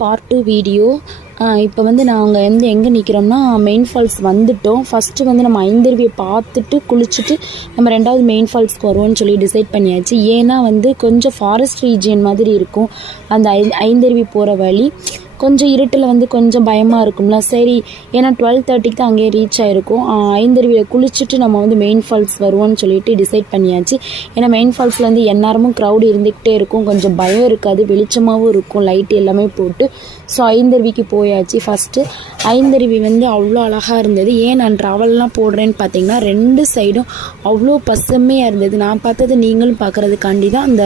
Part two video இப்போ வந்து நாங்கள் வந்து எங்கே நிற்கிறோம்னா மெயின் ஃபால்ஸ் வந்துட்டோம். ஃபஸ்ட்டு வந்து நம்ம ஐந்தருவியை பார்த்துட்டு குளிச்சுட்டு நம்ம ரெண்டாவது மெயின் ஃபால்ஸ்க்கு வருவோம்னு சொல்லி டிசைட் பண்ணியாச்சு. ஏன்னா வந்து கொஞ்சம் ஃபாரஸ்ட் ரீஜியன் மாதிரி இருக்கும். அந்த ஐ ஐந்தருவி போகிற வழி. கொஞ்சம் இருட்டில் வந்து கொஞ்சம் பயமாக இருக்கும்ல. சரி ஏன்னா டுவெல் தேர்ட்டிக்கு தான் அங்கேயே ரீச் ஆகிருக்கும் ஐந்தருவியில் குளிச்சுட்டு நம்ம வந்து மெயின் ஃபால்ஸ் வருவோம்னு சொல்லிட்டு டிசைட் பண்ணியாச்சு. ஏன்னா மெயின் ஃபால்ஸில் வந்து எந்நேரமும் க்ரௌடு இருந்துக்கிட்டே இருக்கும். கொஞ்சம் பயம் இருக்காது வெளிச்சமாகவும் இருக்கும் லைட் எல்லாமே போட்டு. ஸோ ஐந்தருவிக்கு போயாச்சு ஃபஸ்ட்டு ஐந்தருவி வந்து அவ்வளோ அழகாக இருந்தது. ஏன் நான் ட்ராவல்லாம் போடுறேன்னு பார்த்தீங்கன்னா ரெண்டு சைடும் அவ்வளோ பசுமையாக இருந்தது. நான் பார்த்தது நீங்களும் பார்க்குறதுக்காண்டி தான் அந்த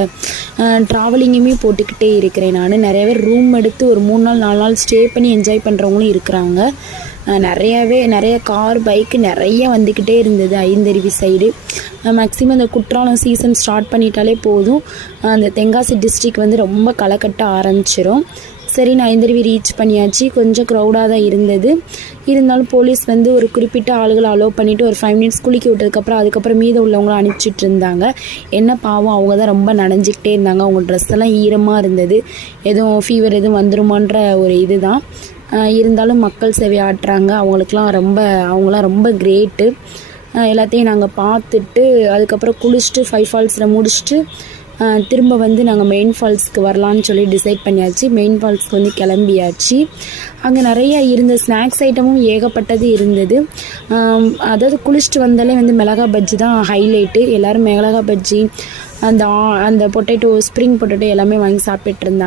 ட்ராவலிங்குமே போட்டுக்கிட்டே இருக்கிறேன் நான். நிறைய பேர் ரூம் எடுத்து ஒரு மூணு நாள் நாலு நாள் ஸ்டே பண்ணி என்ஜாய் பண்ணுறவங்களும் இருக்கிறாங்க. நிறையாவே நிறையவே நிறைய கார் பைக்கு நிறைய வந்துக்கிட்டே இருந்தது ஐந்தருவி சைடு மேக்ஸிமம் இந்த குற்றாலம் சீசன் ஸ்டார்ட் பண்ணிட்டாலே போதும். அந்த தென்காசி டிஸ்ட்ரிக் வந்து ரொம்ப களை ஆரம்பிச்சிரும். சரி நான் ஐந்தருவி ரீச் பண்ணியாச்சு. கொஞ்சம் க்ரௌடாக தான் இருந்தது. இருந்தாலும் போலீஸ் வந்து ஒரு குறிப்பிட்ட ஆளுகளை அலோவ் பண்ணிவிட்டு ஒரு ஃபைவ் மினிட்ஸ் குளிக்க விட்டதுக்கப்புறம் அதுக்கப்புறம் மீத உள்ளவங்கள அனுப்பிச்சிட்டு இருந்தாங்க. என்ன பாவம் அவங்க தான் ரொம்ப நனைஞ்சிக்கிட்டே இருந்தாங்க. அவங்க ட்ரெஸ் எல்லாம் ஈரமாக இருந்தது. எதுவும் ஃபீவர் எதுவும் வந்துருமான்ற ஒரு இது தான் இருந்தாலும் மக்கள் சேவை ஆட்டுறாங்க. அவங்களுக்குலாம் ரொம்ப அவங்களாம் ரொம்ப கிரேட்டு எல்லாத்தையும் நாங்கள் பார்த்துட்டு அதுக்கப்புறம் குளிச்சுட்டு ஃபைவ் ஃபால்ஸில் முடிச்சுட்டு திரும்ப வந்து நாங்கள் மெயின் ஃபால்ஸ்க்கு வரலான்னு சொல்லி டிசைட் பண்ணியாச்சு. மெயின் ஃபால்ஸ்க்கு வந்து கிளம்பியாச்சு. அங்கே நிறைய இருந்த ஸ்நாக்ஸ் ஐட்டமும் ஏகப்பட்டது இருந்தது. அதாவது குளிச்சுட்டு வந்தாலே வந்து மிளகா பஜ்ஜி தான் ஹைலைட்டு எல்லோரும் மிளகா பஜ்ஜி அந்த ஆ- அந்த பொட்டேட்டோ ஸ்ப்ரிங் பொட்டேட்டோ எல்லாமே வாங்கி சாப்பிட்டுட்டு இருந்தாங்க.